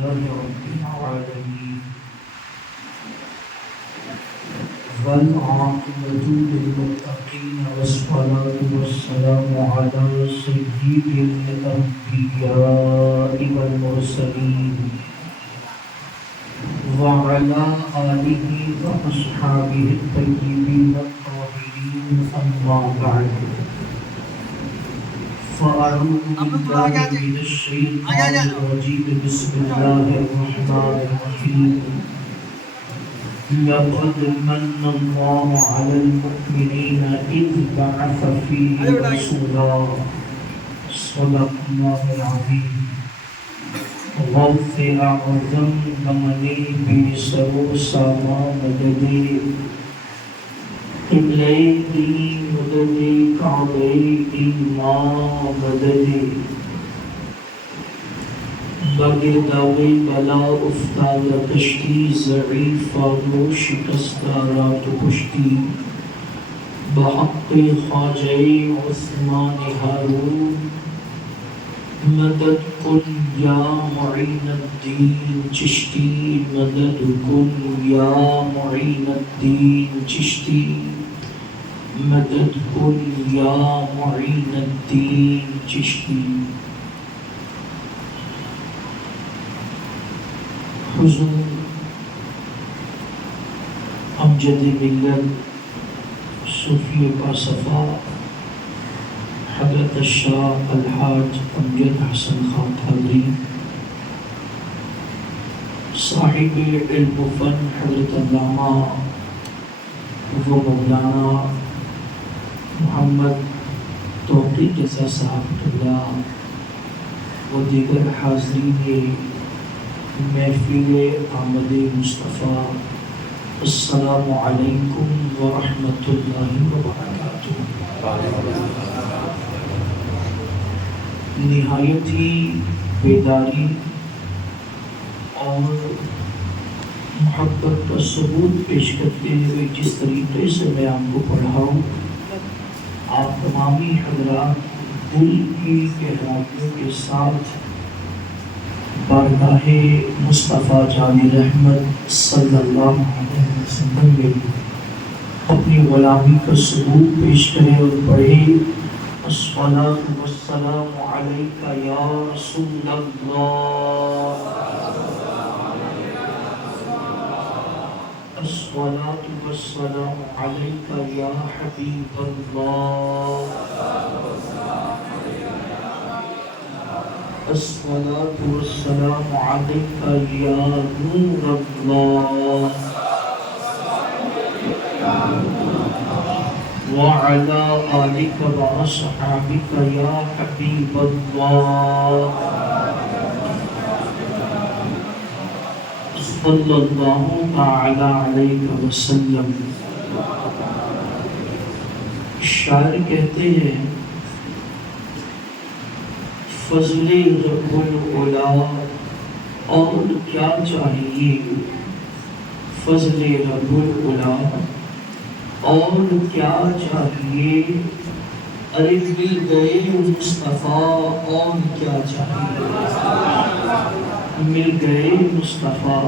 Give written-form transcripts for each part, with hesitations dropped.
رب العالمين والعاقبة للمتقين والصلاة والسلام على سيد الأنبياء والمرسلين وعلى آله وأصحابه الطيبين الطاهرين أما بعد فأعوذ بالله من الشيطان الرجيم بسم الله الرحمن الرحيم لقد من الله على المؤمنين إذ بعث فيهم رسولا صدق الله العظيم غوث أعظم بمني بسرو ساما مددي قبلي دي مددي کعبے ایمان مددی بگرداوی بلا افتاد کشتی ضعیف و شکستارات کشتی بحق خواجہ عثمان ہارون مدد کن یا معین الدین چشتی مدد کن یا معین الدین چشتی مدد کن یا معین الدین چشتی حضور امجد ملت صوفی باصفا حضرت الشاہ الحاج امجد حسن خان تھانوی صاحب علم و فن حضرت علامہ و مولانا محمد توقیق رضا صاحب اللہ و دیگر حاضرین محفل آمد مصطفیٰ السلام علیکم ورحمۃ اللہ وبرکاتہ۔ نہایت ہی بیداری اور محبت کا ثبوت پیش کرتے ہوئے جس طریقے سے میں آپ کو پڑھاؤں آپ تمامی حضرات دل کی گہرائیوں کے ساتھ بارگاہ مصطفیٰ جان رحمت صلی اللہ علیہ وسلم میں اپنی غلامی کا ثبوت پیش کریں اور پڑھیں الصلاۃ والسلام علیک یا رسول اللہ، الصلاۃ والسلام علیک یا حبیب اللہ، الصلاۃ والسلام علیک یا نور اللہ، وعلى آلك وأصحابك يا حبيب الله، صلی اللہ تعالی علیہ وسلم۔ شاعر کہتے ہیں فضل رب العلا اور کیا چاہیے، فضل رب العلا اور کیا چاہیے، ارے مل گئے مصطفیٰ اور کیا چاہیے، مل گئے مصطفیٰ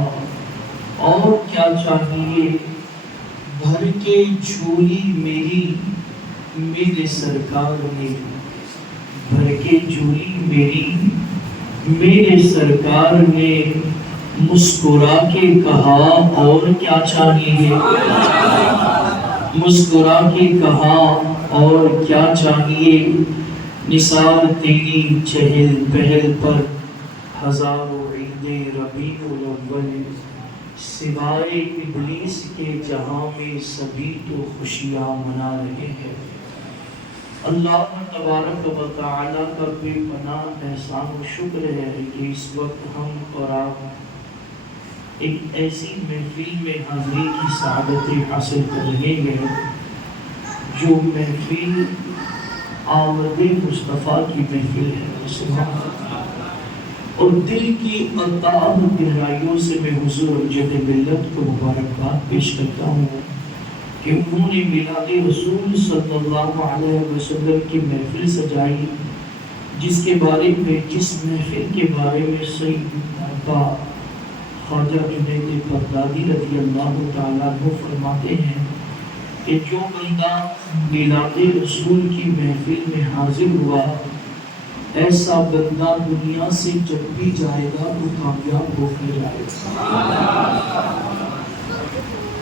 اور کیا چاہیے، بھر کے جھولی میری میرے سرکار نے، بھر کے جھولی میری میرے سرکار نے مسکرا کے کہا اور کیا چاہیے، مسکرا کے کہا اور کیا چاہیے، نثار تیری چہل پہل پر ہزاروں عید ربیع الاول، سوائے ابلیس کے جہاں میں سبھی تو خوشیاں منا رہے ہیں۔ اللہ تبارک و تعالیٰ کا بے پناہ احسان و شکر ہے کہ اس وقت ہم اور آپ ایک ایسی محفل میں حاضری کی سعادت حاصل کر رہے ہیں جو محفل آمد مصطفیٰ کی محفل ہے، اور دل کی الطاف گہرائیوں سے میں حضور امجد ملت کو مبارکباد پیش کرتا ہوں کہ انہوں نے میلاد رسول صلی اللہ علیہ وسلم کی محفل سجائی جس کے بارے میں جس محفل کے بارے میں سید ابا خواجہ جنید بغدادی رضی اللہ تعالیٰ عنہ فرماتے ہیں کہ جو بندہ میلاد رسول کی محفل میں حاضر ہوا ایسا بندہ دنیا سے جب بھی جائے گا تو کامیاب ہو کر جائے گا۔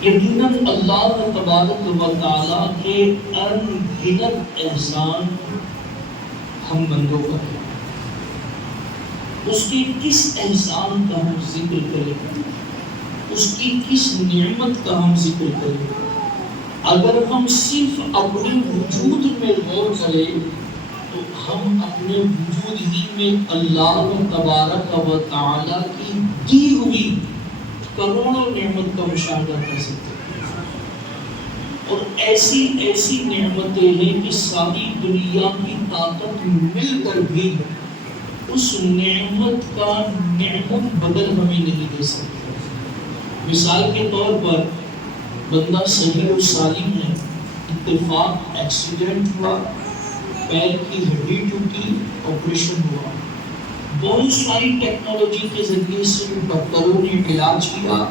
یقیناً اللہ تبارک و تعالیٰ کے انگنت احسان ہم بندوں پر ہے۔ اس کی کس احسان کا ہم ذکر کریں، اس کی کس نعمت کا ہم ذکر کریں؟ اگر ہم صرف اپنے وجود میں غور کریں تو ہم اپنے وجود ہی میں اللہ تبارک و تعالیٰ کی دی ہوئی کروڑوں نعمت کا مشاہدہ کر سکتے ہیں، اور ایسی ایسی نعمتیں ہیں کہ ساری دنیا کی طاقت مل کر بھی اس نعمت کا نعمت بدل ہمیں نہیں دے سکتے۔ مثال کے طور پر بندہ صحیح و سالم ہے، اتفاق ایکسیڈنٹ ہوا، پیر کی ہڈی ٹوٹی، آپریشن ہوا، بہت ساری ٹیکنالوجی کے ذریعے سے ڈاکٹروں نے علاج کیا،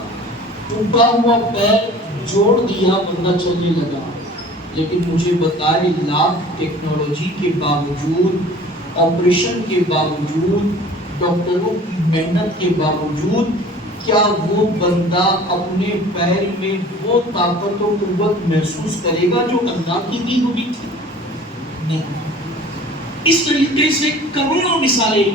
ٹوٹا ہوا پیر جوڑ دیا، بندہ چلنے لگا۔ لیکن مجھے بتائے لاکھ ٹیکنالوجی کے باوجود، آپریشن کے باوجود، ڈاکٹروں کی محنت کے باوجود کیا وہ بندہ اپنے پیر میں وہ طاقت و قوت محسوس کرے گا جو اللہ کی دی ہوئی تھی؟ نہیں۔ اس طریقے سے کروڑوں مثالیں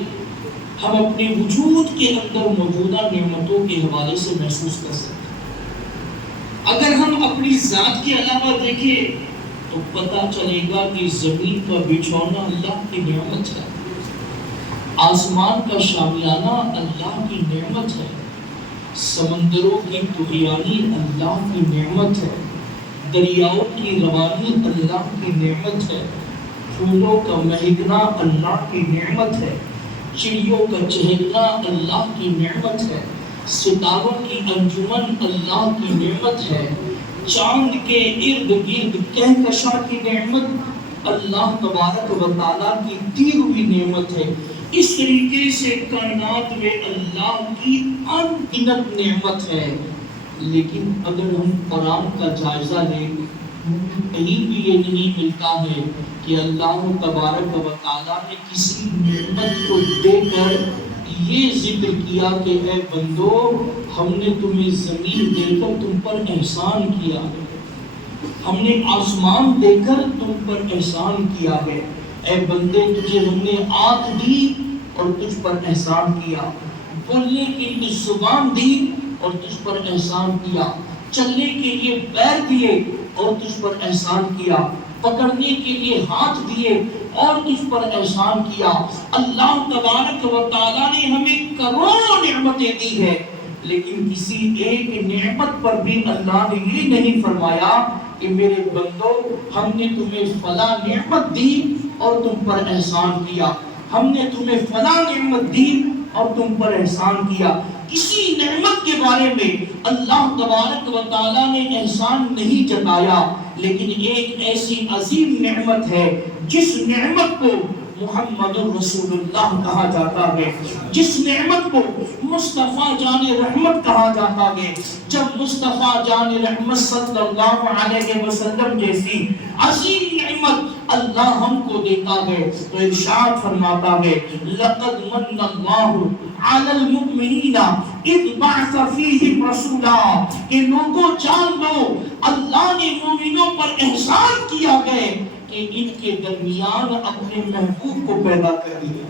ہم اپنے وجود کے اندر موجودہ نعمتوں کے حوالے سے محسوس کر سکتے ہیں۔ اگر ہم اپنی ذات کے علاوہ دیکھیں تو پتہ چلے گا کہ زمین کا بچھونا اللہ کی نعمت ہے، آسمان کا شامیانہ اللہ کی نعمت ہے، سمندروں کی طغیانی اللہ کی نعمت ہے، دریاؤں کی روانی اللہ کی نعمت ہے، پھولوں کا مہکنا اللہ کی نعمت ہے، چڑیوں کا چہکنا اللہ کی نعمت ہے، ستاروں کی انجمن اللہ کی نعمت ہے، چاند کے ارد گرد کہکشاں کی نعمت اللہ تبارک و تعالیٰ کی دی ہوئی نعمت ہے۔ اس طریقے سے کائنات میں اللہ کی انگنت نعمت ہے۔ لیکن اگر ہم قرآن کا جائزہ لیں، کہیں بھی یہ نہیں ملتا ہے کہ اللہ تبارک و تعالیٰ نے کسی نعمت کو دے کر یہ ذکر کیا کہ اے بندو ہم نے تمہیں زمین دے کر تم پر احسان کیا ہے، ہم نے آسمان دے کر تم پر احسان کیا ہے، اے بندے تجھے ہم نے آنکھ دی اور تجھ پر احسان کیا، بولنے کے لیے زبان دی اور تجھ پر احسان کیا، چلنے کے لیے پیر دیے اور تجھ پر احسان کیا، پکڑنے کے لیے ہاتھ دیے اور تجھ پر احسان کیا۔ اللہ تبارک و تعالیٰ نے ہمیں کروڑوں نعمتیں دی ہے، لیکن کسی ایک نعمت پر بھی اللہ نے یہ نہیں فرمایا کہ میرے بندو ہم نے تمہیں فلاں نعمت دی اور تم پر احسان کیا، ہم نے تمہیں فلاں نعمت دی اور تم پر احسان کیا۔ کسی نعمت کے بارے میں اللہ تبارک و تعالیٰ نے احسان نہیں جتایا، لیکن ایک ایسی عظیم نعمت ہے جس نعمت کو محمد رسول اللہ کہا جاتا ہے، جس نعمت کو مصطفیٰ جان رحمت کہا جاتا ہے۔ جب مصطفیٰ جان رحمت صلی اللہ علیہ وسلم جیسی عظیم نعمت اللہ ہم کو دیتا ہے تو ارشاد فرماتا ہے لقد من اللہ علی المؤمنین اذ بعث فیہم رسولا، کہ لوگوں جان لو اللہ نے مومنوں پر احسان کیا ہے کہ ان کے درمیان اپنے محبوب کو پیدا کر دیا۔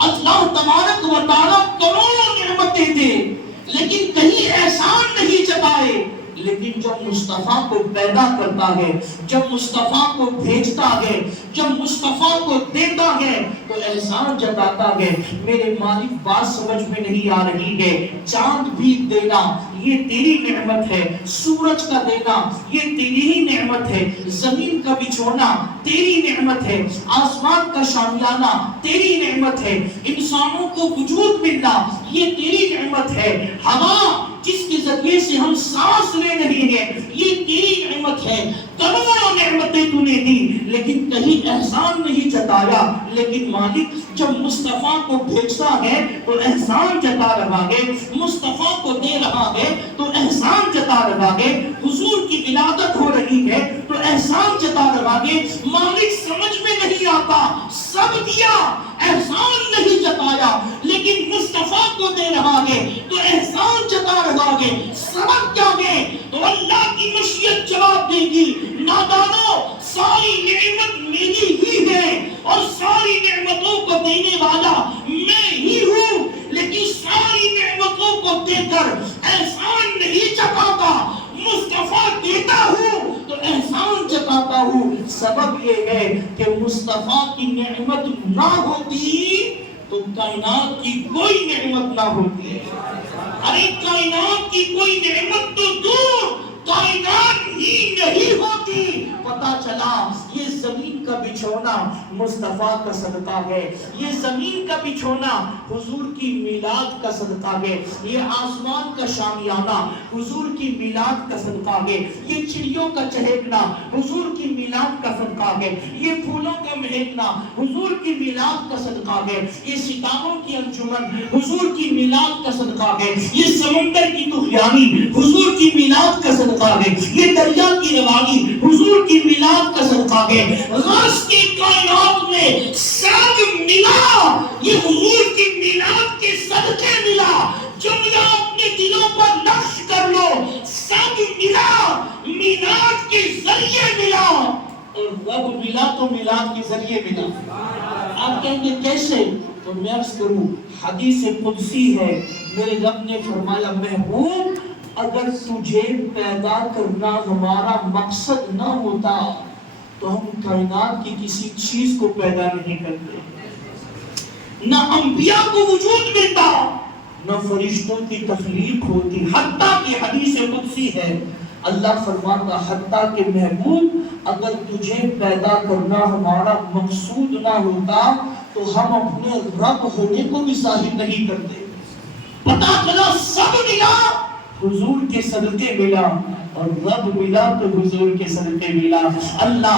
اللہ تبارک و تعالیٰ کروڑوں نعمتیں دے لیکن کہیں احسان نہیں جتائے، لیکن جب مصطفیٰ کو پیدا کرتا ہے، جب مصطفیٰ کو بھیجتا ہے، جب مصطفیٰ کو دیتا ہے تو احسان جتاتا ہے۔ میرے مالک بات سمجھ میں نہیں آ رہی ہے، چاند بھی دینا یہ تیری نعمت ہے، سورج کا دینا یہ تیری ہی نعمت ہے، زمین کا بچھونا تیری نعمت ہے، آسمان کا شامیانہ تیری نعمت ہے، انسانوں کو وجود ملنا یہ تیری نعمت ہے، ہوا جس کے ذریعے سے ہم سانس لے رہے ہیں، یہ تیری نعمت ہے۔ کروڑوں نعمتیں تو نے دی لیکن کہیں احسان نہیں جتایا، لیکن مالک جب مصطفیٰ کو بھیجتا ہے تو احسان جتا رہا ہے، مصطفیٰ کو دے رہا ہے تو احسان جتا رہا ہے، حضور کی ولادت ہو رہی ہے تو احسان جتا رہا ہے۔ مالک سمجھ میں نہیں آتا، سب دیا احسان نہیں جتایا، لیکن مصطفیٰ کو دے رہا ہے تو احسان جتا رہا ہے۔ سبب کیا ہے؟ تو اللہ کی مشیت جواب دے گی، نادانو ساری نعمت میری ہی ہے اور ساری نعمتوں کو دینے والا میں ہی ہوں، لیکن ساری نعمتوں کو دے کر احسان نہیں جتاتا، مصطفیٰ دیتا ہوں تو احسان جتاتا ہوں۔ سبب یہ ہے کہ مصطفیٰ کی نعمت نہ ہوتی تو کائنات کی کوئی نعمت نہ ہوتی۔ ارے کائنات کی کوئی نعمت تو دور، کائنات ہی نہیں ہوتی۔ پتا چلا یہ زمین کا بچھونا مصطفیٰ کا صدقہ ہے، یہ زمین کا بچھونا حضور کی میلاد کا صدقہ ہے، یہ آسمان کا شامیانہ حضور کی میلاد کا صدقہ ہے، یہ چڑیوں کا چہکنا حضور کی میلاد کا صدقہ ہے، یہ پھولوں کا مہکنا حضور کی میلاد کا صدقہ ہے، یہ ستاروں کی انجمن حضور کی میلاد کا صدقہ ہے، یہ سمندر کی طغیانی حضور کی میلاد کا صدقہ ہے، یہ دریا کی روانی حضور کی میلاد کا صدقہ ہے۔ غرض کی کائنات میں سب ملا، یہ حضور کی میلاد کے صدقے ملا۔ جملہ اپنے دلوں پر نقش کر لو، سب ملا میلاد کے ذریعے ملا، اور رب ملا تو میلاد کے ذریعے ملا۔ آپ کہیں گے کیسے؟ تو میں عرض کروں، حدیث قدسی ہے، میرے رب نے فرمایا محبوب اگر تجھے پیدا کرنا ہمارا مقصد نہ ہوتا تو ہم کائنات کی کسی چیز کو پیدا نہیں کرتے، نہ انبیاء کو وجود ملتا، نہ فرشتوں کی تخلیق ہوتی۔ حتیٰ کہ حدیث قدسی ہے، اللہ فرماتا حتیٰ کہ محبوب اگر تجھے پیدا کرنا ہمارا مقصود نہ ہوتا تو ہم اپنے رب ہونے کو بھی ظاہر نہیں کرتے۔ پتا چلا سب ملا حضور کے صدقے ملا، اور رب ملا تو حضور کے صدقے ملا۔ اللہ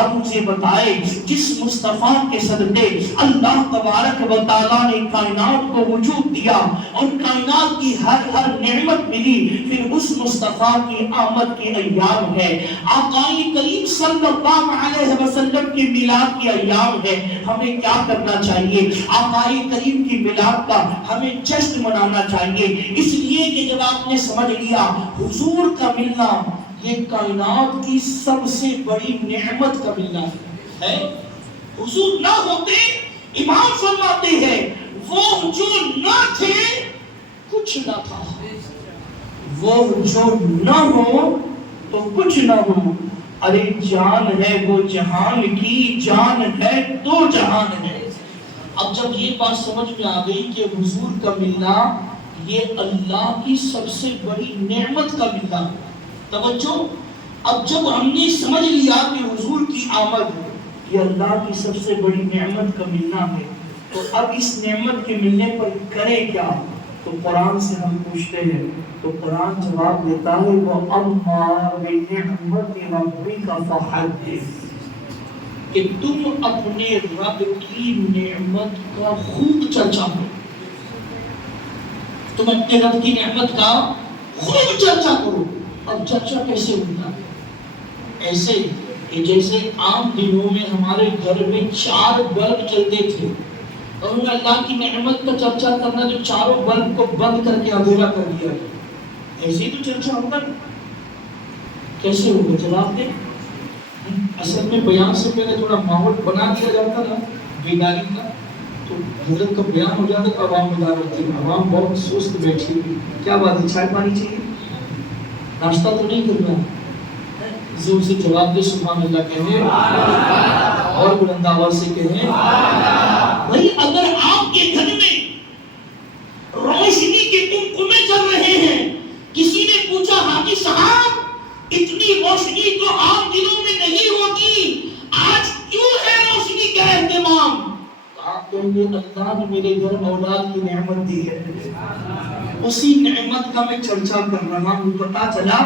اب مجھے بتائے جس مصطفیٰ کے صدقے اللہ تبارک و تعالیٰ نے کائنات کو وجود دیا اور کائنات کی ہر نعمت ملی، پھر اس مصطفیٰ کی آمد کے ایام ہے، آقائے کریم صلی اللہ علیہ وسلم کی میلاد کی ایام ہے۔ ہمیں کیا کرنا چاہیے؟ آقائے کریم کی میلاد کا ہمیں جشن منانا چاہیے، اس لیے کہ جب آپ نے سمجھ لیا حضور کا ملنا یہ کائنات کی سب سے بڑی نعمت کا ملنا ہے۔ حضور نہ ہوتے، امام فرماتے ہیں وہ جو نہ تھے کچھ نہ تھا، وہ جو نہ ہو تو کچھ نہ ہو۔ ارے جان ہے وہ جہان کی، جان ہے تو جہان ہے۔ اب جب یہ بات سمجھ میں آ گئی کہ حضور کا ملنا یہ اللہ کی سب سے بڑی نعمت کا ملنا، توجہ، اب جب ہم نے سمجھ لیا کہ حضور کی آمد یہ اللہ کی سب سے بڑی نعمت کا ملنا ہے، تو اب اس نعمت کے ملنے پر کرے کیا؟ تو قرآن سے ہم پوچھتے ہیں تو قرآن جواب دیتا ہے وَأَمَّا بِنِعْمَتِ رَبِّكَ فَحَدِّثْ، کہ تم اپنے رب کی نعمت کا خوب چرچا کرو، تم اپنے رب کی نعمت کا خوب چرچا کرو۔ اب چرچا کیسے ہوتا ہے؟ ایسے کہ جیسے عام دنوں میں ہمارے گھر میں 4 بلب چلتے تھے اور انہیں اللہ کی نعمت کا چرچا کرنا جو چاروں بلب کو بند کر کے اندھیرا کر دیا، ایسے ہی تو چرچا ہوگا۔ کیسے ہوگا؟ جواب دیں۔ اصل میں بیان سے پہلے تھوڑا ماحول بنا دیا جاتا تھا بیداری کا، تو حضرت کا بیان ہو جاتا تو عوام بیدار ہوتی ہے۔ عوام بہت سست بیٹھی ہوئی، کیا بات ہے چائے پانی چاہیے، ناشتہ تو نہیں کرنا؟ زور سے جواب دے، سبحان اللہ کہیں اور بلند آواز سے کہیں۔ بھائی اگر آپ کے گھر میں روشنی کے قمقمے چل رہے ہیں، کسی نے پوچھا حاجی صاحب اتنی روشنی تو عام دنوں میں نہیں ہوتی، آج کیوں ہے روشنی کا اہتمام؟ آپ کہیں گے اللہ نے میرے گھر اولاد کی نعمت دی ہے، اسی نعمت کا میں چرچا کر رہا ہوں۔ پتا چلا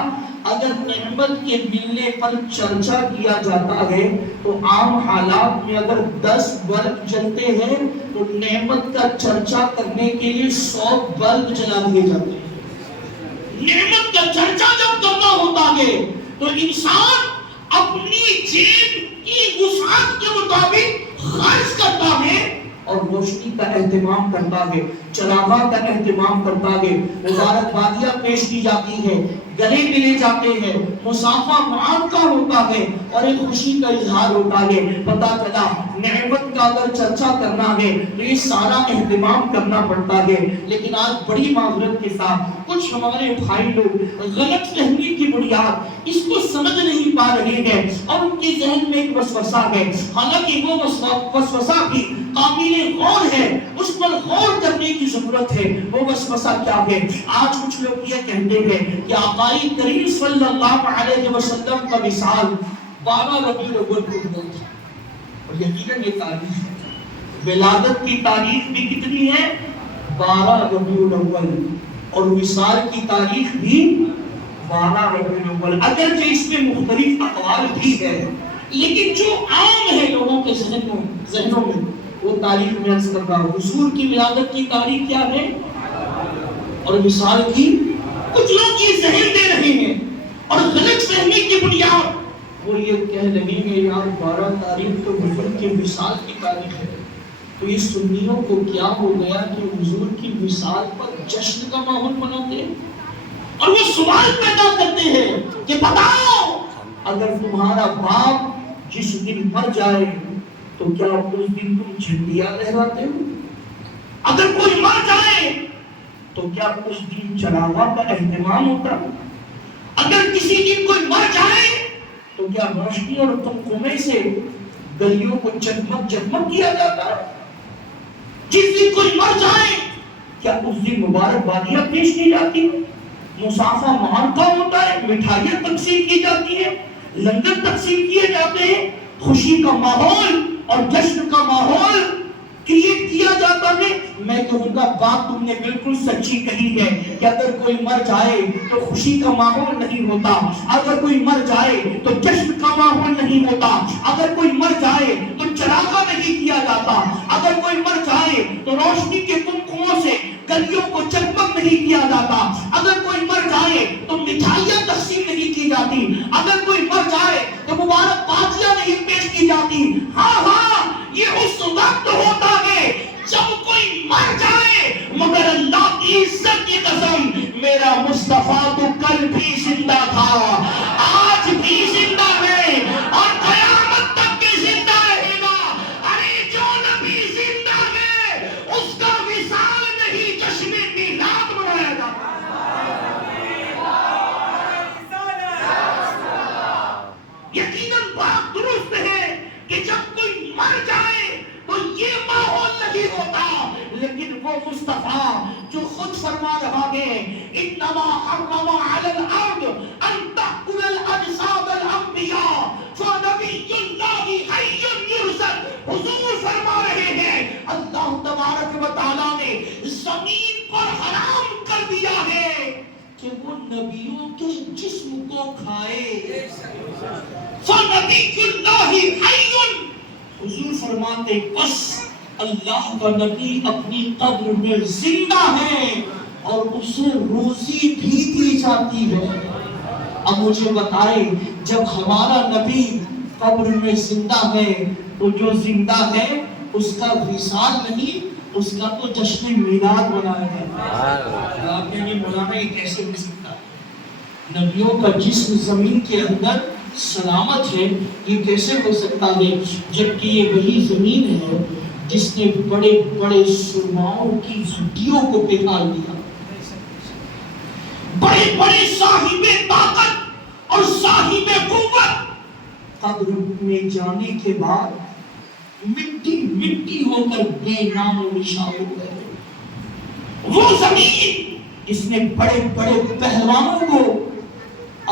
اگر نعمت کے ملنے پر چرچا کیا جاتا ہے تو عام حالات میں اگر 10 بلب جلتے ہیں تو نعمت کا چرچا کرنے کے لیے 100 بلب جلا دیے جاتے ہیں۔ نعمت کا چرچا جب کرنا ہوتا ہے تو انسان اپنی جیب کی وسعت کے مطابق خرچ کرتا ہے اور روشنی کا اہتمام کرتا ہے، چراغاں کا اہتمام کرتا ہے، مبارکبادیاں پیش کی جاتی ہے، گلے ملے جاتے ہیں، مصافحہ معانقہ ہوتا ہے اور ایک خوشی کا اظہار ہوتا ہے۔ پتا چلا نعمت کا اگر چرچا کرنا ہے تو یہ سارا اہتمام کرنا پڑتا ہے، لیکن آج بڑی معذرت کے ساتھ کچھ ہمارے بھائی لوگ غلط فہمی کی بنیاد اس کو سمجھ نہیں پا رہے ہیں اور ان کے ذہن میں ایک وسوسہ ہے، حالانکہ وہ وسوسہ بھی قابل غور ہے، اس پر غور کرنے کی ضرورت ہے۔ وہ وسوسہ کیا ہے؟ آج کچھ لوگ یہ کہتے ہیں کہ آقا کریم صلی اللہ علیہ وسلم کا وصال 12 ربیع الاول کو ہوا تھا، اور یقیناً یہ تاریخ ہے، ولادت کی تاریخ بھی کتنی ہے؟ 12 ربیع الاول، اور وصال کی تاریخ بھی 12 ربیع الاول۔ اگرچہ اس میں مختلف اقوال بھی ہے، لیکن جو عام ہے لوگوں کے ذہنوں میں وہ تاریخ میں عرض کر رہا ہوں۔ حضور کی ولادت کی تاریخ کیا ہے اور وصال کی؟ کچھ لوگ یہ ذہن دے رہے ہیں اور غلط فہمی کی بنیاد وہ یہ کہہ رہے ہیں یار 12 تاریخ تو حضور کے وصال کی تاریخ ہے، تو یہ سنیوں کو کیا ہو گیا کہ حضور کی وصال پر جشن کا ماحول مناتے ہیں، اور وہ سوال پیدا کرتے ہیں کہ بتاؤ اگر تمہارا باپ جس دن مر جائے تو کیا اس دن تم جھنڈیاں لہراتے ہو؟ اگر کوئی مر جائے تو کیا اس دن چراغاں کا اہتمام ہوتا؟ اگر کسی دن کوئی مر جائے تو کیا روشنی اور تمغے سے گلیوں کو جگمگ جگمگ کیا جاتا ہے؟ جس دن کوئی مر جائے کیا اس دن مبارکبادیاں پیش کی جاتی ہیں، مصافحہ معانقہ ہوتا ہے، مٹھائیاں تقسیم کی جاتی ہیں، لنگر تقسیم کیے جاتے ہیں، خوشی کا ماحول اور جشن کا ماحول کریٹ کیا جاتا ہے؟ میں کہوں گا بات تم نے بالکل سچی کہی ہے کہ اگر کوئی مر جائے تو خوشی کا ماحول نہیں ہوتا، اگر کوئی مر جائے تو جشن کا ماحول نہیں ہوتا، اگر کوئی مر جائے تو چراغاں نہیں کیا جاتا، اگر کوئی مر جائے تو روشنی کے کنکوں سے گلیوں کو جگمگ نہیں کیا جاتا، اگر کوئی مر جائے تو مٹھائیاں تقسیم نہیں کی جاتی، اگر کوئی مر جائے تو مبارکبادیاں نہیں پیش کی جاتی۔ ہاں یہ اس وقت ہوتا ہے جب کوئی مر جائے، مگر اللہ کی عزت کی قسم میرا مصطفیٰ تو کل بھی زندہ تھا، آج بھی زندہ ہے اور قیامت تک بھی زندہ رہے گا۔ ارے جو نبی زندہ ہے اس کا وصال نہیں جشن میلاد منایا جاتا۔ یقیناً بات درست ہے کہ جب کوئی مر جائے تو یہ ماحول نہیں ہوتا، لیکن وہ مصطفیٰ جو خود فرما رہا ہے انما حرم علی الارض ان تأکل الاجساد الانبیاء فنبی اللہ حی یرزق۔ حضور فرما رہے ہیں اللہ تبارک و تعالیٰ نے زمین پر حرام کر دیا ہے کہ وہ نبیوں کے جسم کو کھائے۔ فنبی اللہ حی، حضور فرماتے بس اللہ کا نبی اپنی قبر میں زندہ ہے اور اسے روزی بھی دی جاتی ہے۔ اب مجھے بتائے جب ہمارا نبی قبر میں زندہ ہے تو جو زندہ ہے اس کا وصال نہیں، اس کا تو جشن میلاد منایا ہے۔ آپ نے مولانا یہ کیسے ہو سکتا ہے؟ نبیوں کا جسم زمین کے اندر سلامت ہے، یہ کیسے ہو سکتا ہے جبکہ یہ وہی زمین ہے جس نے بڑے بڑے سرماؤں کی ہڈیوں کو پگھال دیا، بڑے بڑے صاحب طاقت اور صاحب قوت قبر میں جانے کے بعد مٹی مٹی ہو کر بے نام و نشان ہو گئے۔ وہ زمین جس نے بڑے بڑے پہلوانوں کو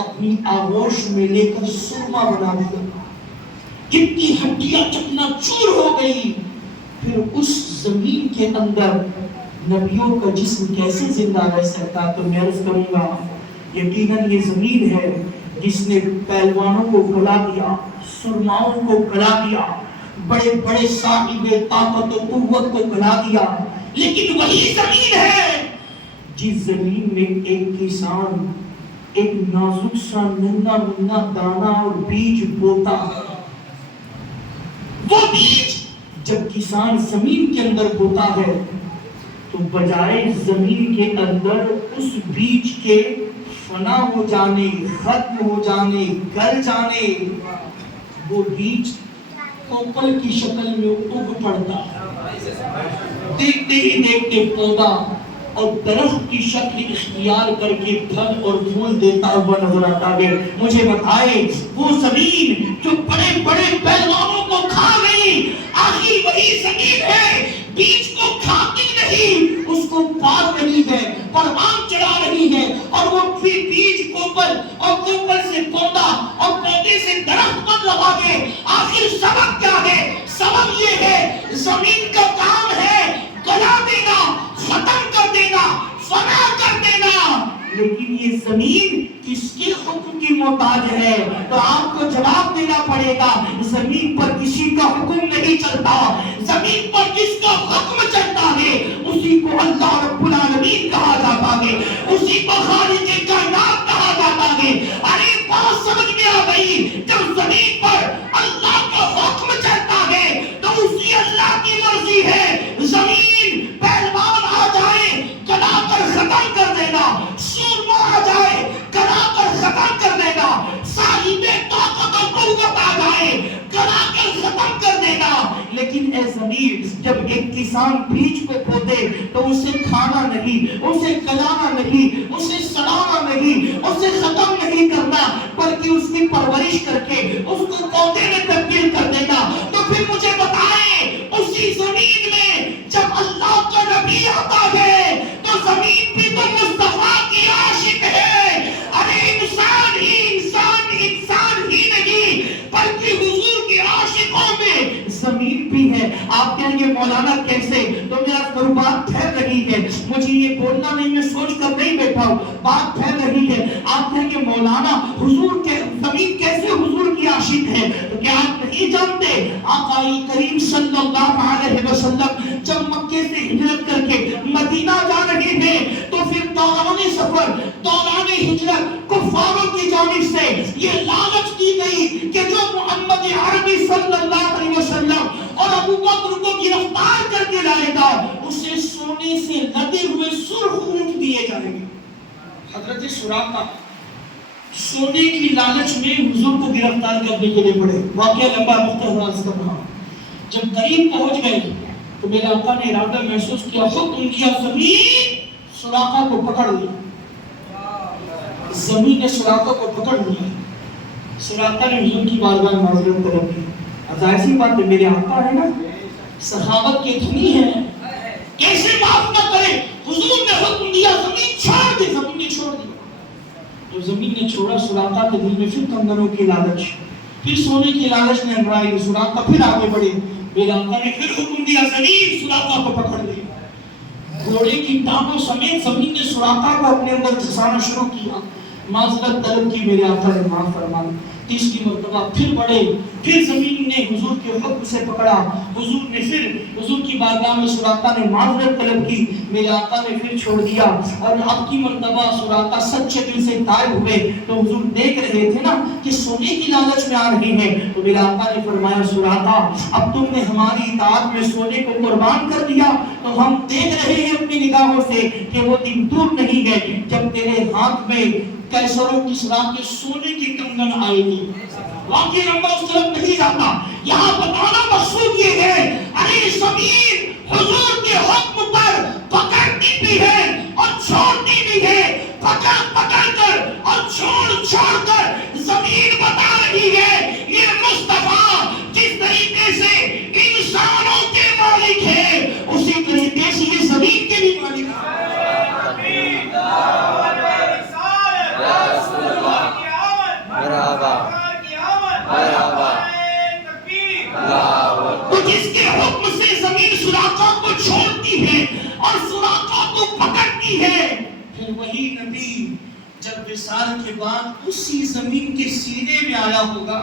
اپنی آغوش میں لے کر سرما بنا دیا، جن کی ہڈیاں چکنا چور ہو گئی، پھر اس زمین کے اندر نبیوں کا جسم کیسے زندہ رہ سکتا؟ تو میں عرض کروں گا یقیناً یہ زمین ہے جس نے پہلوانوں کو گلا دیا، سرماؤں کو گلا دیا، بڑے بڑے صاحب طاقت و قوت کو گلا دیا، لیکن وہی زمین ہے جس زمین میں ایک کسان ایک نازک سا ننھا منا دانا اور بیج بوتا ہے۔ وہ بیج جب کسان زمین کے اندر بوتا ہے تو بجائے زمین کے اندر اس بیج کے فنا ہو جانے، ختم ہو جانے، گل جانے، وہ بیج کوپل کی شکل میں اگ پڑتا ہے۔ دیکھتے ہی دیکھتے پودا اور درخت کی شکل اختیار کر کے پھل اور پھول دیتا ہوا نظر آتا ہے۔ مجھے بتائے وہ زمین جو بڑے بڑے پہلوانوں کو کھا گئی، آخر وہی زمین ہے بیج کو کھاتی نہیں، اس کو پال رہی ہے، پروان چڑھا رہی ہے، اور وہ پھر بیج کوپل اور کوپل سے پودا اور پودے سے درخت بن رہا ہے۔ آخر سبب کیا ہے؟ سبب یہ ہے زمین کا کام ہے گلا دینا، ختم کر دینا، فنا کر دینا، لیکن یہ زمین کس کے حکم کی محتاج ہے؟ تو آپ کو جواب دینا پڑے گا، زمین پر کسی کا حکم نہیں چلتا، زمین پر جس کا حکم چلتا ہے اسی کو اللہ رب العالمین کہا جاتا ہے، اسی کو خالق کائنات کہا جاتا ہے۔ ارے بات سمجھ میں آ گئی؟ جب زمین پر اللہ کا حکم چلتا ہے تو اسی اللہ کی مرضی ہے زمین پہلوان آ جائے گلا کر ختم کر دینا، سورما آ جائے گلا کر ختم کر دینا، صاحب طاقت و قوت آ جائے گلا کر ختم کر دینا۔ لیکن اے زمین جب ایک کسان بیج کو بوتے تو اسے کھانا نہیں، اسے گلانا نہیں، اسے سڑانا نہیں، اسے ختم نہیں کرنا، بلکہ اس کی پرورش کر کے اس کو پودے میں تبدیل کر دینا۔ تو پھر مجھے بتائیں اسی زمین میں جب اللہ کا نبی آتا ہے تو زمین بھی تو مصطفیٰ کی عاشق ہے۔ ارے انسان ہی نہیں بلکہ حضور کے عاشقوں میں زمین بھی ہے۔ آپ کہیں گے مولانا کیسے؟ تو میرا بات پھیل رہی ہے، مجھے یہ بولنا نہیں، میں سوچ کر نہیں بیٹھا ہوں، بات پھیل رہی ہے۔ آپ کہیں گے مولانا حضور کے زمین کیسے حضور کی عاشق ہے؟ تو کیا آپ نہیں جانتے آقا کریم صلی اللہ علیہ وسلم جب مکے سے ہجرت کر کے مدینہ جا رہے ہیں تو پھر دوران سفر، دوران ہجرت کفاروں کی جانب سے یہ لالچ دی گئی کہ جو محمد عربی صلی اللہ علیہ وسلم اور ابو بکر کو گرفتار کر کے لائے گا اسے سونے سے لدے ہوئے سرخ اونٹ دیے جائیں گے۔ حضرت سراقہ سونے کی لالچ میں حضور کو گرفتار کرنے کے لیے پڑے۔ واقعہ لمبا مختصر کر رہا ہوں۔ جب قریب پہنچ گئے تو میرے آقا نے ارادہ محسوس کیا، حکم دیا زمین سراقہ کو پکڑ لیا۔ زمین نے سراقہ کو پکڑ لیا۔ سراقہ نے حضور کی بارگاہ میں معذرت طلب کی۔ ظاہر سی بات ہے میرے آقا ہے نا، سخاوت کے دھنی ہیں، کیسے معاف نہ کرے؟ حضور نے حکم دیا زمین چھوڑ دے، زمین نے چھوڑ دیا۔ تو زمین نے چھوڑا، سراقہ کے دل میں پھر کنگنوں کی لالچ، پھر سونے کی لالچ نے ہمرائی، سراقہ پھر آگے بڑھے۔ میرے آقا نے پھر حکم دیا زمین سراقہ کو پکڑ لے۔ گھوڑے کی ٹانگوں سمیت زمین نے سراقہ کو اپنے اندر دھسانا شروع کیا۔ معذرت طلب کی، میرے آقا نے معاف فرمایا۔ تیسری مرتبہ پھر بڑھے، پھر زمین نے حضور کے حکم سے پکڑا۔ حضور نے پھر حضور کی بارگاہ میں سراقہ نے معذرت طلب کی، میرے آقا نے پھر چھوڑ دیا۔ اور اب کی مرتبہ سراقہ سچے دل سے تائب ہوئے تو حضور دیکھ رہے تھے نا کہ سونے کی لالچ میں آ رہی ہے، تو میرے آقا نے فرمایا سراقہ اب تم نے ہماری اطاعت میں سونے کو قربان کر دیا تو ہم دیکھ رہے ہیں اپنی نگاہوں سے کہ وہ دن دور نہیں ہے جب تیرے ہاتھ میں کیسر و کسریٰ کے سونے کی کنگن آئے گی۔ واقعی لمبا اس طرف نہیں جاتا، یہاں بتانا مقصود یہ ہے ارے زمین حضور کے حکم پر پکڑتی بھی ہے اور چھوڑتی بھی ہے، پکڑ پکڑ کر اور چھوڑ چھوڑ کر زمین بتا رہی ہے یہ مصطفیٰ جس طریقے سے انسانوں کے مالک ہے اسی طریقے سے یہ زمین کے بھی مالک ہے۔ تو جس کے حکم سے زمین سراقہ کو کی ہے. پھر وہی نبی جب وصال کے بعد اسی زمین کے سینے میں آیا ہوگا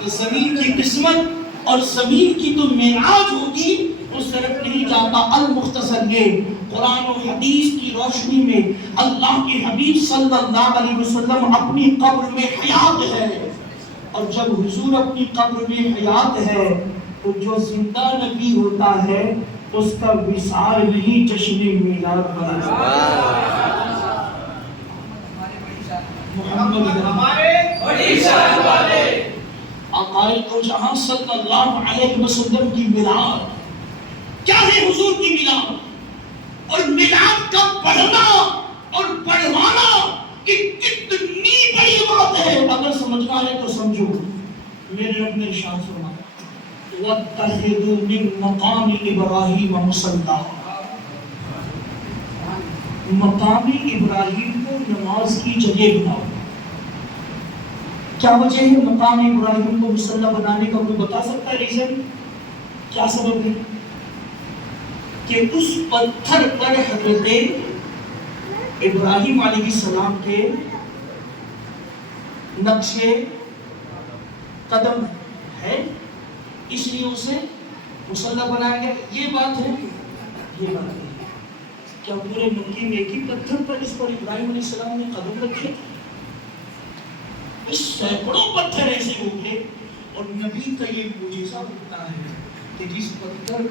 تو زمین کی قسمت اور زمین کی تو معراج ہوگی اس طرف نہیں جاتا. المختصر یہ قرآن و حدیث کی روشنی میں اللہ کے حبیب صلی اللہ علیہ وسلم اپنی قبر میں حیات ہے، اور جب حضور اپنی قبر میں حیات ہے تو جو زندہ نبی ہوتا ہے اس کا وصال نہیں جشن میلاد بنا. محمد ہمارے بڑی شان والے آقائے دو جہاں صلی اللہ علیہ وسلم کی میلاد کیا ہے؟ حضور کی میلاد. اور میلاد کا پڑھنا اور پڑھوانا کتنی بڑی بات ہے. اگر سمجھنا ہے تو سمجھو. میرے رب نے ارشاد فرمایا وَاتَّخِذُوا مِن مَقَامِ إِبْرَاهِيمَ مُصَلًّى. مقام ابراہیم کو نماز کی جگہ بناؤ. کیا وجہ ہے مقام ابراہیم کو مصلی بنانے کا؟ کوئی بتا سکتا ہے ریزن؟ کیا سبب ہے؟ کہ اس پتھر پر حضرت ابراہیم علیہ السلام کے نقش قدم ہے، اس لیے اسے مصلی بنایا گیا. یہ بات ہے. یہ بات ہے. کیا پورے مکے میں ایک ہی پتھر پر اس پر ابراہیم علیہ السلام نے قدم رکھے؟ اس سینکڑوں پتھر ایسے ہوں گے. اور نبی کا یہ معجزہ ہوتا ہے کہ جس پتھر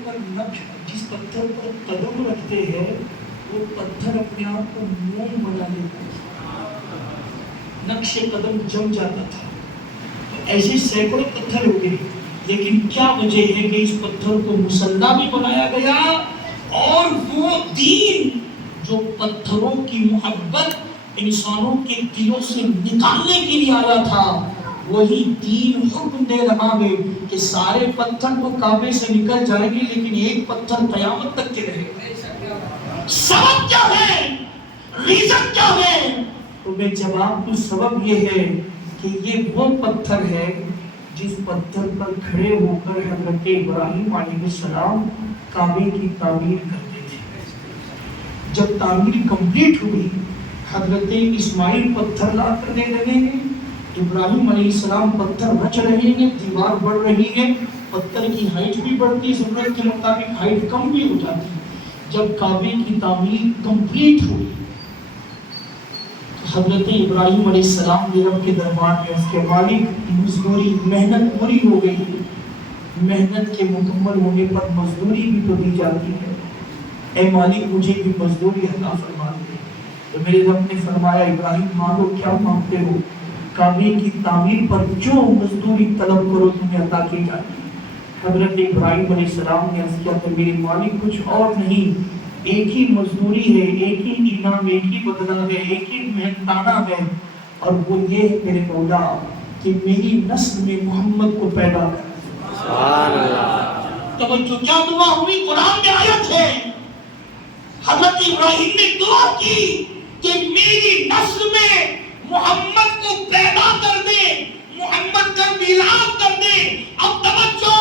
پر قدم رکھتے ہیں وہ پتھر اپنے آپ کو موم بنا لیتا تھا، نقش قدم جم جاتا تھا. تو ایسے سینکڑوں پتھر ہو گئے، لیکن کیا وجہ ہے کہ اس پتھر کو مصلی بھی بنایا گیا؟ اور وہ دین جو پتھروں کی محبت انسانوں کے دلوں سے نکالنے کے لیے آیا تھا، وہی دین حکم دے رہا ہے کہ سارے پتھر تو کعبے سے نکل جائیں گے لیکن ایک پتھر قیامت تک کے رہے گا. سبب کیا ہے؟ ریزن کیا ہے؟ تو میں جواب تو سبب یہ ہے کہ یہ وہ پتھر ہے جس پتھر پر کھڑے ہو کر حضرت ابراہیم علیہ السلام کعبے کی تعمیر کرتے تھے. جب تعمیر کمپلیٹ ہوئی حضرت اسماعیل پتھر لا کر دے رہے ہیں، ابراہیم علیہ السلام پتھر رچ رہے ہیں، دیوار بڑھ رہی ہے، پتھر کی ہائٹ بھی بڑھتی، ضرورت کے مطابق ہائٹ کم بھی ہو جاتی. جب کعبے کی تعمیر کمپلیٹ ہوئی حضرت ابراہیم علیہ السلام نے رب کے دربار میں اس کے مالک مزدوری محنت پوری ہو گئی. محنت کے مکمل ہونے پر مزدوری بھی تو دی جاتی ہے. اے مالک مجھے بھی مزدوری عطا فرما دے. تو میرے رب نے فرمایا ابراہیم مانگو کیا مانگتے ہو؟ کعبے کی تعمیر پر جو مزدوری طلب کرو تمہیں عطا کی جائے گی. حضرت ابراہیم علیہ السلام نے عرض کیا کہ میرے مالک کچھ اور نہیں، ایک ہی مزدوری ہے، ایک ہی انعام، ایک ہی بدلہ ہے، ایک ہی محنتانہ ہے، اور وہ یہ ہے میرے مولا کہ میری نسل میں محمد کو پیدا کر. سبحان اللہ. توجہ کیا دعا ہوئی؟ قرآن میں آیت ہے. حضرت ابراہیم نے دعا کی کہ میری نسل میں محمد کو پیدا کر دے، محمد کا میلاد کر دے. اب توجہ،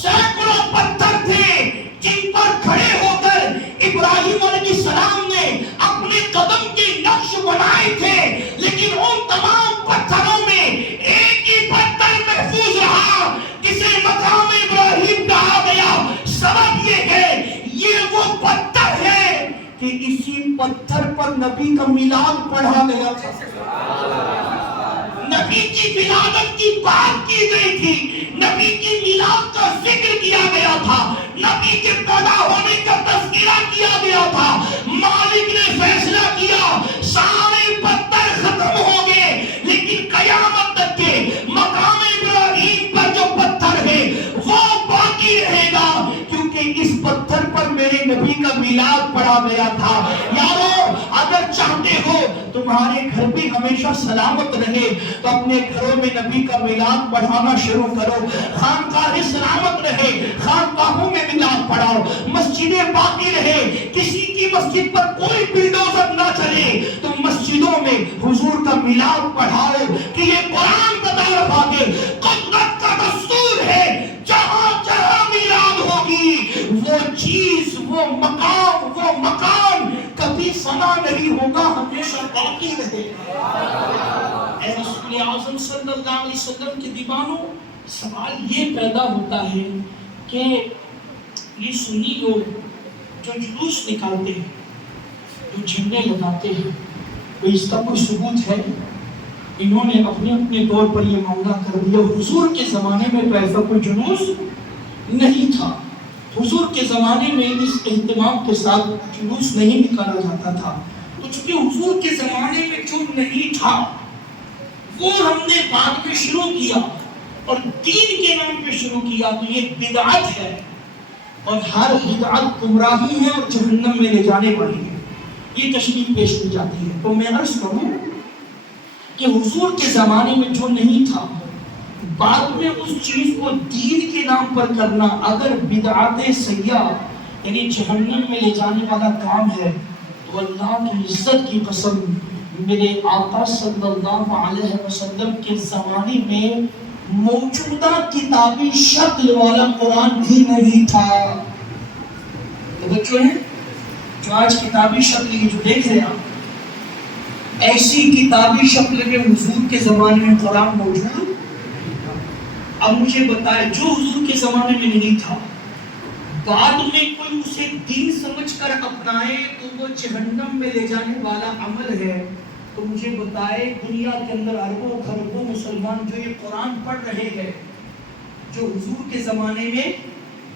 سینکڑوں پتھر تھے جن پر کھڑے ہو کر ابراہیم علیہ السلام نے اپنے قدم کے نقش بنائے تھے، لیکن ان تمام پتھروں میں ایک ہی پتھر محفوظ رہا جسے مقام ابراہیم کہا گیا. سبب یہ ہے یہ وہ پتھر ہے کہ اسی پتھر پر نبی کا میلاد پڑھا گیا تھا. نبی کی ولادت کی بات کی گئی تھی، نبی کی میلاد کا ذکر کیا گیا تھا، نبی کے پیدا ہونے کا تذکرہ کیا گیا تھا. مالک نے فیصلہ کیا سارے پتھر ختم ہو گئے لیکن قیامت تک کے مقام ابراہیم پر جو پتھر ہے وہ باقی رہے گا، کیونکہ اس پتھر پر میرے نبی کا میلاد پڑھا گیا تھا. یارو اگر چاہتے ہو تمہارے گھر بھی ہمیشہ سلامت رہے تو اپنے گھروں میں نبی کا میلاد پڑھانا شروع کرو. خانقاہیں سلامت رہے، خانقاہوں میں میلاد پڑھاؤ. مسجدیں باقی رہے، کسی کی مسجد پر کوئی بلڈوزر نہ چلے تو مسجدوں میں حضور کا میلاد پڑھاؤ. کہ یہ قرآن بتا رہا کہ قدرت کا دستور ہے جہاں جہاں میلاد ہوگی وہ چیز، وہ مقام باقی رہے۔ اے رسول اعظم صلی اللہ علیہ وسلم کے دیوانوں، سوال یہ پیدا ہوتا ہے کہ یہ سنی لوگ جو جلوس نکالتے ہیں، جو جھنڈے لگاتے ہیں، تو اس کا کوئی ثبوت ہے؟ انہوں نے اپنے طور پر یہ معاملہ کر دیا۔ حضور کے زمانے میں تو ایسا کوئی جلوس نہیں تھا، حضور کے زمانے میں اس اہتمام کے ساتھ جلوس نہیں نکالا جاتا تھا۔ تو چونکہ حضور کے زمانے میں جو نہیں تھا وہ ہم نے بعد میں شروع کیا اور دین کے نام پہ شروع کیا، تو یہ بدعت ہے، اور ہر بدعت گمراہی ہے اور جہنم میں لے جانے والی ہے۔ یہ تشریح پیش کی جاتی ہے۔ تو میں عرض کروں کہ حضور کے زمانے میں جو نہیں تھا، بعد میں اس چیز کو دین کے نام پر کرنا اگر بدعت سیاح یعنی جہنم میں لے جانے والا کام ہے، تو اللہ کی عزت کی قسم میرے آقا صلی اللہ علیہ وسلم کے زمانے میں موجودہ کتابی شکل والا قرآن بھی نہیں تھا۔ تو بچوں ہیں جو آج کتابی شکل یہ جو دیکھ رہے ہیں آپ، ایسی کتابی شکل میں حضور کے زمانے میں قرآن موجود۔ اب مجھے بتائے جو حضور کے زمانے میں نہیں تھا، بعد میں کوئی اسے دین سمجھ کر اپنائے تو وہ جہنم میں لے جانے والا عمل ہے۔ تو مجھے بتائے دنیا کے اندر اربوں خربوں مسلمان جو یہ قرآن پڑھ رہے ہیں، جو حضور کے زمانے میں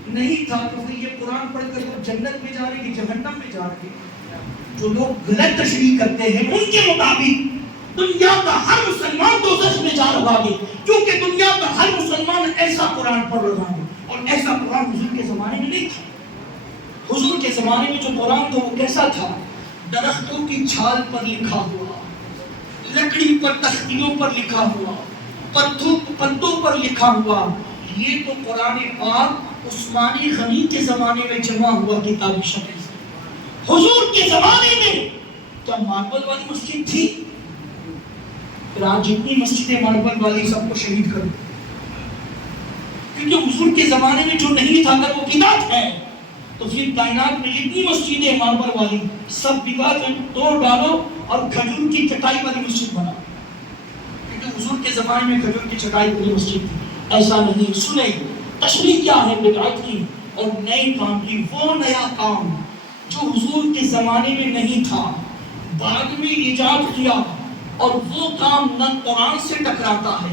نہیں تھا، تو پھر یہ قرآن پڑھ کر وہ جنت میں جا رہے کہ جہنم میں جا رہے؟ جو لوگ غلط تشریح کرتے ہیں ان کے مطابق دنیا کا ہر مسلمان دوزخ میں جا رہا ہے، کیونکہ دنیا کا ہر مسلمان ایسا قرآن پڑھ رہا ہے، اور ایسا قرآن حضور کے زمانے میں نہیں تھا۔ حضور کے زمانے میں جو قرآن تھا وہ کیسا تھا؟ درختوں کی چھال پر لکھا ہوا، لکڑی پر تختیوں پر لکھا ہوا، پتوں پر لکھا ہوا۔ یہ تو قرآن پاک عثمانی غنی کے زمانے میں جمع ہوا کتابی شکل سے۔ حضور کے زمانے میں کیا ماربل والی مسجد تھی؟ پھر آج جتنی مسجدیں ماربل والی سب کو شہید کر دو، کیونکہ حضور کے زمانے میں جو نہیں تھا اگر وہ بدعت ہے تو پھر کائنات میں جتنی مسجدیں ماربل والی سب بدعت ہیں، توڑ ڈالو اور کھجور کی چٹائی والی مسجد بنا، کیونکہ حضور کے زمانے میں کھجور کی چٹائی والی مسجد تھی۔ ایسا نہیں۔ سنیں تشریح کیا ہے بدعت کی اور نئے کام کی؟ وہ نیا کام جو حضور کے زمانے میں نہیں تھا، بعد میں ایجاد کیا، اور وہ کام نہ قرآن سے ٹکراتا ہے،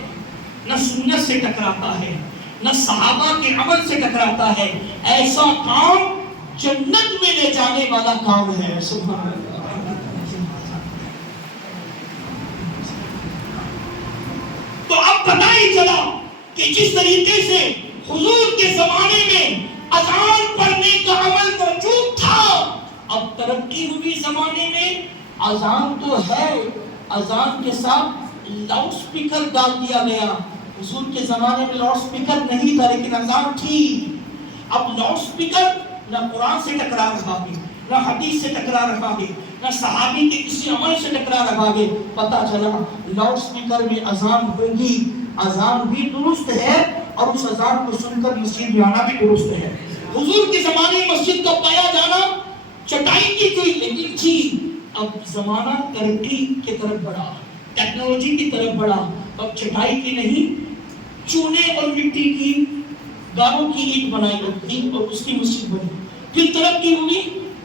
نہ سنت سے ٹکراتا ہے، نہ صحابہ کے عمل سے ٹکراتا ہے۔ ایسا کام جنت میں لے جانے والا کام ہے۔ سبحان اللہ۔ تو اب پتہ ہی چلا کہ جس طریقے سے حضور کے زمانے میں اذان پڑھنے کا عمل موجود تھا، اب ترقی ہوئی زمانے میں اذان تو ہے، اذان کے ساتھ لاؤڈ سپیکر ڈال دیا گیا۔ حضور کے زمانے میں لاؤڈ سپیکر نہیں تھا لیکن اذان تھی۔ اب لاؤڈ سپیکر نہ قرآن سے ٹکرا رہا ہے، نہ حدیث سے ٹکرا رہا ہے، نہ صحابی کے کسی عمل سے ٹکرا رہا ہے۔ پتہ چلا لاؤڈ سپیکر میں اذان ہوگی، اذان بھی درست ہے، اور اس اذان کو سن کر مسجد میں آنا بھی درست ہے۔ حضور کے زمانے میں مسجد کا پایا جانا چٹائی کی تھی لیکن تھی۔ اب زمانہ ترقی کی طرف بڑھا، ٹیکنالوجی کی طرف بڑھا، اب چٹائی کی نہیں چونے اور مٹی کی گاروں کی اینٹ بنائی رکھی اور اس کی مسجد بنی۔ پھر ترقی ہوئی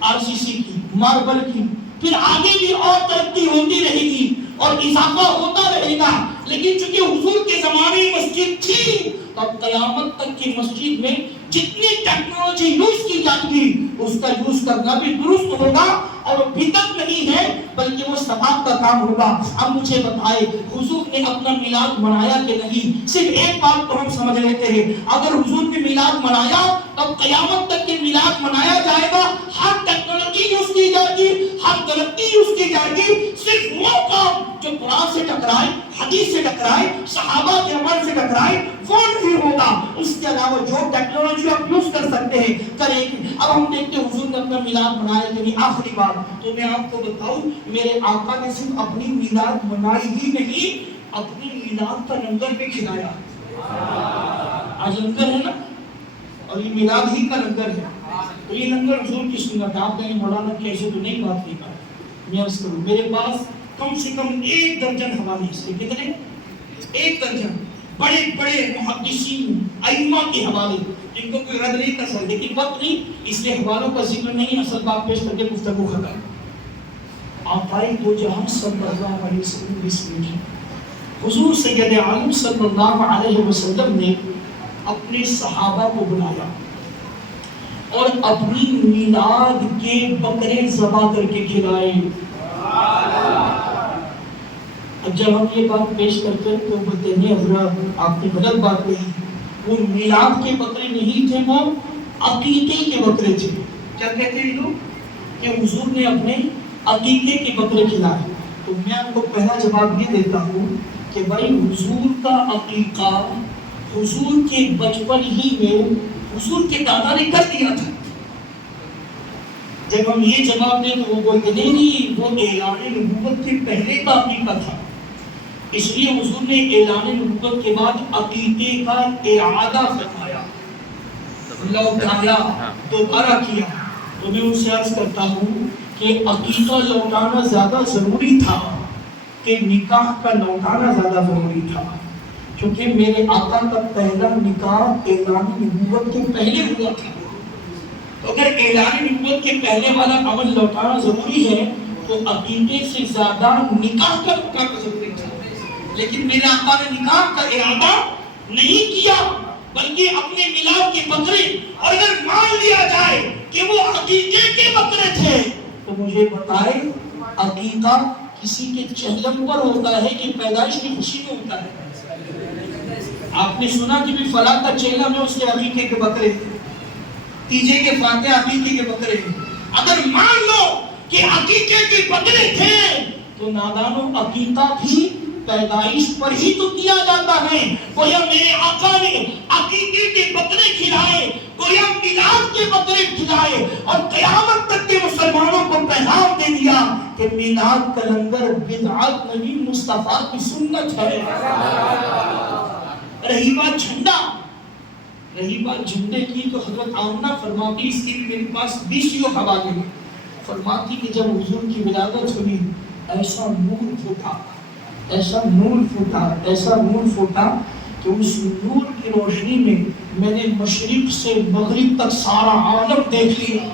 RCC کی، ماربل کی، پھر آگے بھی اور ترقی ہوتی رہے گی اور اضافہ ہوتا رہے گا۔ لیکن چونکہ حضور کے زمانے میں مسجد تھی، اب قیامت تک کی مسجد میں جتنی ٹیکنالوجی یوز کی جائے گی اس کا یوز کرنا بھی درست ہوگا، اور وہ بدعت نہیں ہے بلکہ وہ ثواب کا کام ہوگا۔ اب مجھے بتائے حضور نے اپنا میلاد منایا کہ نہیں؟ صرف ایک بات تو ہم سمجھ لیتے ہیں، اگر حضور نے میلاد منایا تو قیامت تک یہ میلاد منایا جائے گا، ہر ٹیکنالوجی یوز کی جائے گی، ہر ترقی یوز کی جائے گی، صرف وہ کام جو قرآن سے ٹکرائے، حدیث سے ٹکرائے، صحابہ کے عمل سے ٹکرائے وہ نہیں ہوگا۔ اس کے علاوہ جو ٹیکنالوجی آپ یوز کر سکتے ہیں کریں گے۔ اب ہم دیکھتے ہیں حضور نے اپنا میلاد منایا کہ نہیں۔ آخری بات تو میں آپ کو بتاؤں، میرے آقا نے صرف اپنی میلاد منائی ہی نہیں، اپنی میلاد کا لنگر بھی کھلایا۔ آج لنگر ہے نا، اور یہ میلاد ہی کا لنگر ہے، تو یہ لنگر حضور کی سنت ہے۔ آپ کہیں مولانا کیسے؟ تو نہیں بات نہیں کر، میں عرض کروں میرے پاس کم سے کم 1 درجن حوالے سے، کتنے؟ 1 درجن بڑے بڑے محدثین ائمہ کے حوالے جن کو کوئی رد نہیں کر سکتا، لیکن وقت نہیں، اس لیے حوالوں کا ذکر نہیں، اصل بات پیش کر کے گفتگو ختم۔ آقائے دو جہاں صلی اللہ علیہ وسلم کی حضور سید عالم صلی اللہ علیہ وسلم نے اپنے صحابہ کو بلایا اور اپنی میلاد کے بکرے ذبح کر کے کھلائے۔ جب ہم یہ بات پیش کرتے ہیں تو بولتے ہیں حضرت آپ نے غلط بات کہی، وہ میلاد کے بکرے نہیں تھے، وہ عقیقے کے بکرے تھے۔ کیا کہتے ہیں لوگ کہ حضور نے اپنے عقیقے کے بکرے کھلائے؟ تو میں آپ کو پہلا جواب یہ دیتا ہوں کہ بھائی حضور کا عقیقہ حضور کے بچپن ہی میں حضور کے دادا نے کر دیا تھا۔ جب ہم یہ جواب دیں تو وہ بولتے نہیں، وہ اعلان نبوت کے پہلے کا عقیقہ تھا، اس لیے حضور نے اعلان نبوت کے بعد عقیقے کا اعادہ فرمایا، لوٹایا، دوبارہ کیا۔ تو میں ان سے عرض کرتا ہوں کہ عقیقہ لوٹانا زیادہ ضروری تھا کہ نکاح کا لوٹانا زیادہ ضروری تھا، کیونکہ میرے آقا کا پہلا نکاح اعلان نبوت کے پہلے ہوا تھا۔ تو اگر اعلان نبوت کے پہلے والا عمل لوٹانا ضروری ہے تو عقیقے سے زیادہ نکاح کا لوٹانا ضروری تھا، لیکن میرے آقا نے نکاح کا ارادہ نہیں کیا بلکہ اپنے میلاد کے بکرے، اور اگر مان لیا جائے کہ وہ عقیقے کے بکرے تھے تو مجھے بتائے عقیقہ کسی کے چہلم پر ہوتا ہے کہ پیدائش کی خوشی میں ہوتا ہے؟ آپ نے سنا کہ بھی فلاں کا چہلم میں اس کے عقیقے کے بکرے، تیجے کے فاتح عقیقے کے بکرے۔ اگر مان لو کہ عقیقے کے بکرے تھے تو نادانو عقیقہ بھی پیدائش پر ہی تو کیا جاتا ہے۔ گویا میرے آقا نے عقیقے کے بکرے کھلائے، گویا میلاد کے بکرے کھلائے، اور قیامت تک کے مسلمانوں کو پیغام دے دیا کہ میلاد کا لنگر بدعت نہیں، مصطفیٰ کی سنت ہے۔ رہی بات جھنڈا، رہی بات جھنڈے کی تو حضرت آمنہ فرماتی، اس کی بھی میرے پاس 20 حوالے ہیں، فرماتی کہ جب حضور کی ولادت ہوئی ایسا نور پھوٹا، ایسا نور پھوٹا، ایسا نور پھوٹا کہ اس نور کی روشنی میں نے مشرق سے مغرب تک سارا عالم دیکھ لیا۔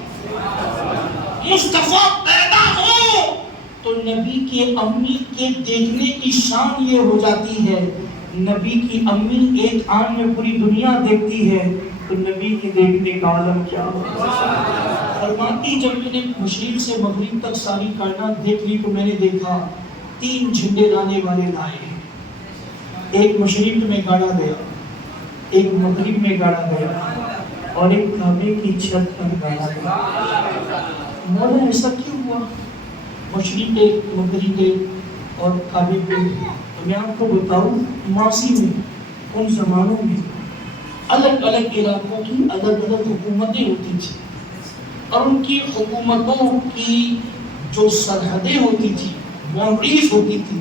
مصطفیٰ پیدا ہو تو نبی کے امی کے دیکھنے کی شان یہ ہو جاتی ہے، نبی کی امی ایک آن میں پوری دنیا دیکھتی ہے تو نبی کے دیکھنے کا عالم کیا ہوگا۔ فرماتی جب میں نے مشرق سے مغرب تک ساری کائنات دیکھ لی تو میں نے دیکھا 3 جھنڈے لانے والے لائے، ایک مشرق میں گاڑا گیا، ایک مغرب میں گاڑا گیا، اور ایک کعبے کی چھت پر گاڑا گیا۔ مولا ایسا کیوں ہوا؟ مشرق ایک، مغرب ایک اور کعبے پہ۔ تو میں آپ کو بتاؤں ماضی میں ان زمانوں میں الگ الگ علاقوں کی الگ الگ حکومتیں ہوتی تھیں، اور ان کی حکومتوں کی جو سرحدیں ہوتی تھی، باؤنڈریز ہوتی تھی،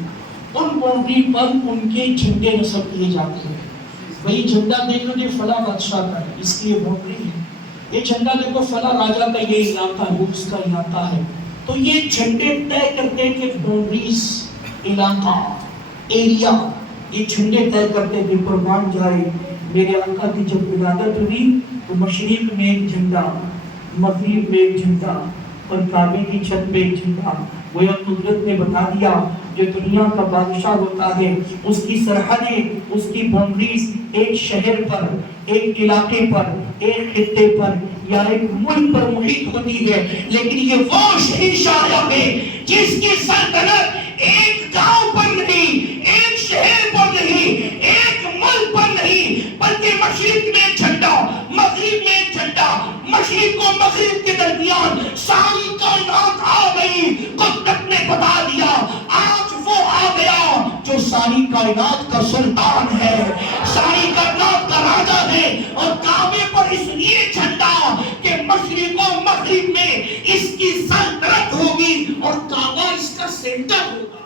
ان باؤنڈری پر ان کے جھنڈے نصب کیے جاتے ہیں۔ وہی جھنڈا دیکھو یہ فلاں بادشاہ کا ہے، اس کی یہ باؤنڈری ہے، یہ جھنڈا دیکھو فلاں راجا کا یہ علاقہ ہے، اس کا علاقہ ہے۔ تو یہ جھنڈے طے کرتے ہیں کہ باؤنڈریز، علاقہ، ایریا، یہ جھنڈے طے کرتے ہیں۔ قربان جائے میرے آقا کی جب ولادت ہوئی تو مشرق میں ایک جھنڈا، مغرب میں ایک جھنڈا، اور کعبے کی چھت پہ ایک جھنڈا۔ گویا قدرت نے بتا دیا جو دنیا کا بادشاہ ہوتا ہے اس کی سرحدیں، اس کی باؤنڈریز ایک شہر پر، ایک علاقے پر، ایک خطے پر یا ایک ملک پر محیط ہوتی ہے، لیکن یہ وہ شہنشاہ ہے جس کی سلطنت ایک گاؤں پر نہیں، ایک شہر پر نہیں، ایک ملک پر نہیں، بلکہ مشرق میں جھنڈا، مغرب میں جھنڈا، مشرق و مغرب کے درمیان ساری کائنات آ گئی۔ قدرت نے بتا دیا آج وہ آ گیا جو ساری کائنات کا سلطان ہے، ساری کائنات کا راجا ہے، اور کعبے پر اس لیے جھنڈا کہ مشرق و مغرب میں اس کی سلطنت ہوگی اور کعبہ اس کا سینٹر ہوگا۔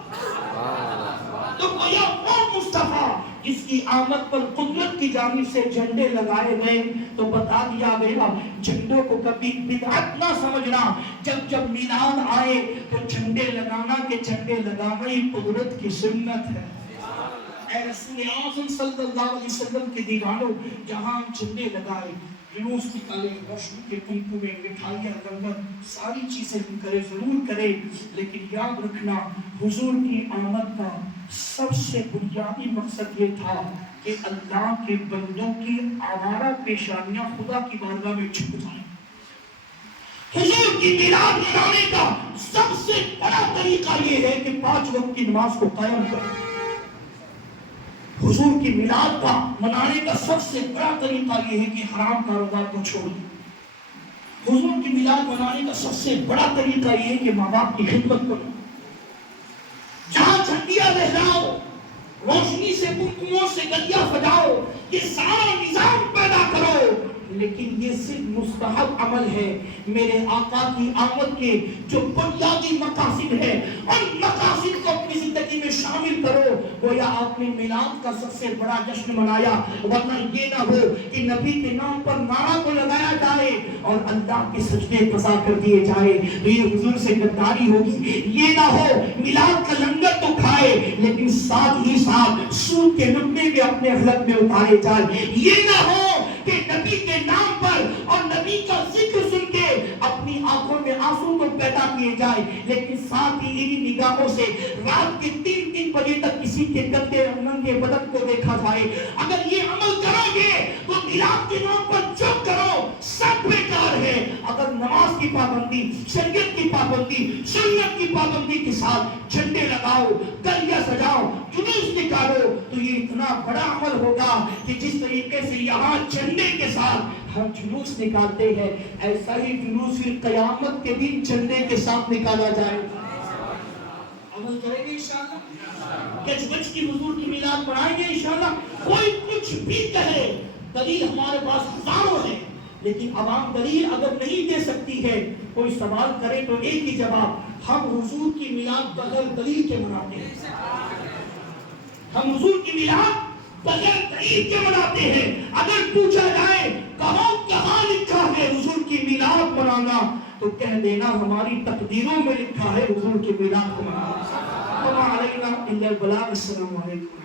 تو گویا وہ مصطفیٰ جس کی آمد پر قدرت کی جانب سے جھنڈے لگائے گئے تو بتا دیا گیا جھنڈوں کو کبھی بدعت نہ سمجھنا، جب میلاد آئے تو جھنڈے لگانا کہ جھنڈے لگانا ہی قدرت کی سنت ہے۔ اے رسول اعظم صلی اللہ علیہ وسلم کے دیوانوں، جہاں جھنڈے لگائے، جلوس نکالے، روشنی کے کنکو میں مٹھائیاں لنگر ساری چیزیں کرے، ضرور کرے، لیکن یاد رکھنا حضور کی آمد کا سب سے بنیادی مقصد یہ تھا کہ اللہ کے بندوں کی آوارہ پیشانیاں خدا کی بارگاہ میں چھپ جائیں۔ حضور کی میلاد منانے کا سب سے بڑا طریقہ یہ ہے کہ 5 وقت کی نماز کو قائم کریں۔ حضور کی میلاد کا منانے کا سب سے بڑا طریقہ یہ ہے کہ حرام کاروبار کو چھوڑ دیں۔ حضور کی میلاد منانے کا سب سے بڑا طریقہ یہ ہے کہ ماں باپ کی خدمت کرو، جہاں جھنڈیاں لہراؤ، روشنی سے کنکموں سے گلیاں سجاؤ، یہ سارا نظام پیدا کرو، لیکن یہ صرف مستحب عمل ہے۔ میرے آقا کی آمد کے جو بنیادی مقاصد ہے ان مقاصد کو اپنی زندگی میں شامل کرو، گویا آپ نے میلاد کا سب سے بڑا جشن منایا۔ ورنہ یہ نہ ہو کہ نبی کے نام پر نعرہ تو لگایا جائے اور اللہ کے سجدے قضا کر دیے جائے، تو یہ حضور سے غداری ہوگی۔ یہ نہ ہو میلاد کا لنگر تو کھائے لیکن ساتھ ہی ساتھ سود کے لقمے بھی اپنے حلق میں اتارے جائے۔ یہ نہ ہو کہ نبی کے نام پر اور نبی کا ذکر سن کے اپنی آنکھوں میں آنسو تو پیدا کیے جائے، لیکن ساتھ ہی انہی نگاہوں سے رات کے 3 بجے تک کسی کے گندے ننگے بدن کو دیکھا جائے۔ اگر یہ عمل کرو گے تو میلاد کے نام پر جو کرو سب بیکار ہے۔ اگر نماز کی پابندی، شریعت کی پابندی، سنت کی پابندی کے ساتھ جھنڈے لگاؤ، گلیاں سجاؤ، جلوس نکالو، تو یہ اتنا بڑا عمل ہوگا کہ جس طریقے سے یہاں جھنڈے کے ساتھ ہم جلوس نکالتے ہیں، ایسا ہی جلوس پھر قیامت کے دن جھنڈے کے ساتھ نکالا جائے۔ عمل کریں گے انشاءاللہ، گج گج کی حضور کی میلاد منائیں گے انشاءاللہ۔ کوئی کچھ بھی کہے، دلیل ہمارے پاس ہزاروں ہے، لیکن عوام دلیل اگر نہیں دے سکتی ہے، کوئی سوال کرے تو ایک ہی جواب، ہم حضور کی میلاد بغیر دلیل کے مناتے ہیں۔ ہم حضور کی میلاد بغیر دلیل کے مناتے ہیں۔ اگر پوچھا جائے کہاں لکھا ہے حضور کی میلاد منانا، تو کہہ دینا ہماری تقدیروں میں لکھا ہے حضور کی میلاد کو منانا۔ السلام علیکم۔